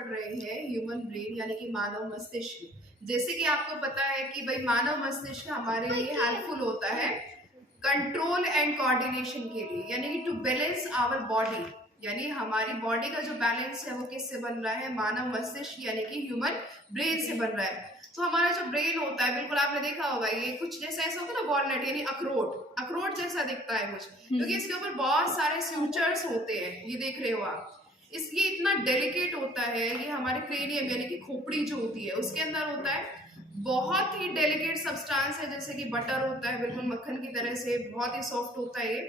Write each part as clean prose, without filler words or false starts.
पढ़ रहे हैं ह्यूमन ब्रेन यानी कि मानव मस्तिष्क। जैसे कि आपको पता है कि भाई मानव मस्तिष्क हमारे लिए हेल्पफुल होता है कंट्रोल एंड कोऑर्डिनेशन के लिए, यानी कि टू बैलेंस आवर बॉडी, यानी हमारी बॉडी का जो बैलेंस है वो किससे बन रहा है, मानव मस्तिष्क यानी कि ह्यूमन ब्रेन से बन रहा है। तो हमारा जो ब्रेन होता है, बिल्कुल आपने देखा होगा, ये कुछ जैसा ऐसा होता है ना, वॉलनट यानी अखरोट जैसा दिखता है कुछ, क्योंकि इसके ऊपर बहुत सारे फ्यूचर्स होते हैं, ये देख रहे हो आप। इसलिए इतना डेलिकेट होता है ये, हमारे क्रेनियम यानी कि खोपड़ी जो होती है उसके अंदर होता है। बहुत ही डेलिकेट सब्सटेंस है, जैसे कि बटर होता है, बिल्कुल मक्खन की तरह से बहुत ही सॉफ्ट होता है ये।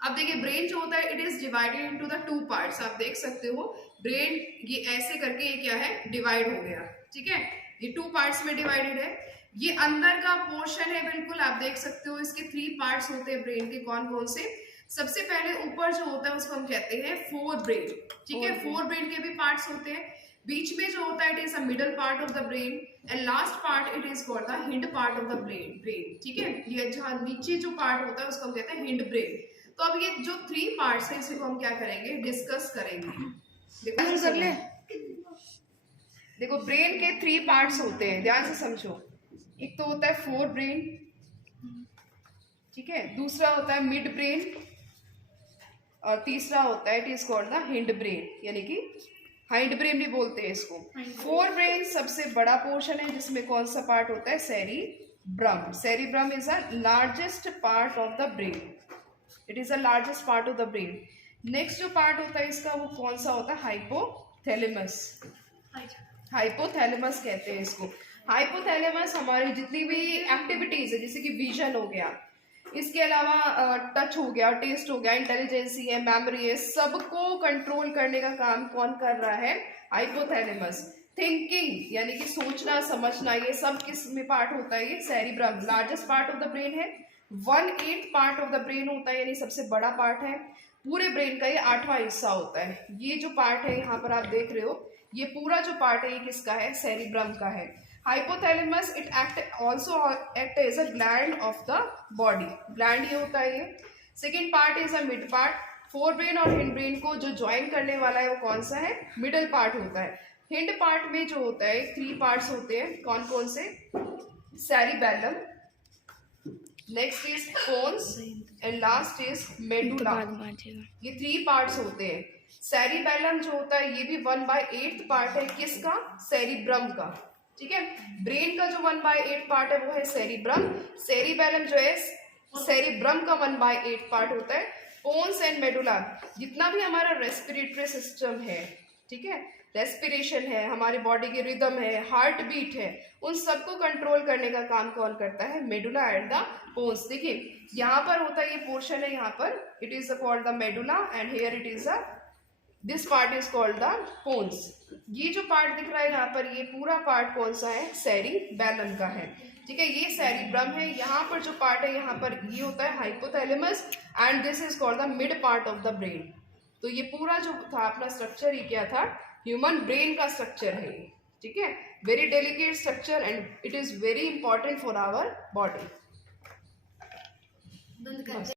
अब देखिए ब्रेन जो होता है it is divided into the two parts. आप देख सकते हो ब्रेन ये ऐसे करके ये क्या है, डिवाइड हो गया, ठीक है। ये टू पार्ट्स में डिवाइडेड है। ये अंदर का पोर्शन है, बिल्कुल आप देख सकते हो। इसके 3 पार्ट्स होते हैं ब्रेन के, कौन कौन से। सबसे पहले ऊपर जो होता है उसको हम कहते हैं फोर ब्रेन, ठीक है। फोर ब्रेन के भी पार्ट्स होते हैं। बीच में जो होता है it is a middle part of the brain and last part it is called the hind part of the brain, ठीक है। ये जहाँ नीचे जो पार्ट होता है उसको हम कहते हैं हिंड ब्रेन। तो अब ये जो 3 पार्ट्स है इसको हम क्या करेंगे, डिस्कस करेंगे। देखो ब्रेन के 3 पार्ट्स होते हैं, ध्यान से समझो। एक तो होता है फोर ब्रेन, ठीक है। दूसरा होता है मिड ब्रेन और तीसरा होता है it is called the hind brain, यानी कि हाइंड ब्रेन भी बोलते हैं इसको। फोर ब्रेन सबसे बड़ा पोर्शन है, जिसमें कौन सा पार्ट होता है, cerebrum. Cerebrum is the largest part of the brain, it is the largest part of the brain. Next जो पार्ट होता है इसका वो कौन सा होता है, हाइपोथैलेमस। हाइपोथैलेमस कहते हैं इसको। हाइपोथैलेमस हमारी जितनी भी एक्टिविटीज है, जैसे कि विजन हो गया, इसके अलावा टच हो गया, टेस्ट हो गया, इंटेलिजेंसी है, मेमोरी है, सबको कंट्रोल करने का काम कौन कर रहा है, हाइपोथैलेमस। थिंकिंग यानी कि सोचना समझना, ये सब किस में पार्ट होता है, ये cerebrum largest part of the brain है। 1/8 पार्ट ऑफ द ब्रेन होता है, यानी सबसे बड़ा पार्ट है पूरे ब्रेन का, ये 8वां हिस्सा होता है। ये जो पार्ट है यहाँ पर आप देख रहे हो, ये पूरा जो पार्ट है ये किसका है, सेरिब्रम का है। Hypothalamus it also act as a gland of the body, gland ये होता है ये। Second part is a mid part. Forebrain और हिंड ब्रेन को जो ज्वाइन करने वाला है वो कौन सा है, मिडल पार्ट होता है। हिंड पार्ट में जो होता है 3 पार्ट्स होते हैं, कौन कौन से, cerebellum, next is pons and last is medulla. ये 3 पार्ट्स होते हैं। सेरिबेलम जो होता है ये भी 1/8 पार्ट है, किसका, सेरिब्रम का, ठीक है। ब्रेन का जो 1/8 पार्ट है वो है सेरिब्रम। सेरिबेलम जो है सेरिब्रम का 1/8 पार्ट होता है। पोन्स एंड मेडुला, जितना भी हमारा रेस्पिरेटरी सिस्टम है, ठीक है, रेस्पिरेशन है, हमारी बॉडी की रिदम है, हार्ट बीट है, उन सबको कंट्रोल करने का काम कौन करता है, मेडुला एंड द पोन्स। देखिए यहाँ पर होता है, ये पोर्शन है यहाँ पर, it is called the medulla and here it is a this part is called the pons. ये जो पार्ट दिख रहा है यहाँ पर, ये पूरा पार्ट कौन सा है, सेरिबेलम का है, ठीक है। ये सेरिब्रम है। यहाँ पर जो पार्ट है यहाँ पर ये होता है hypothalamus and this is called the mid part of the brain. तो ये पूरा जो था अपना स्ट्रक्चर, ये क्या था, ह्यूमन ब्रेन का स्ट्रक्चर है, ठीक है। Very delicate structure and it is very important for our body.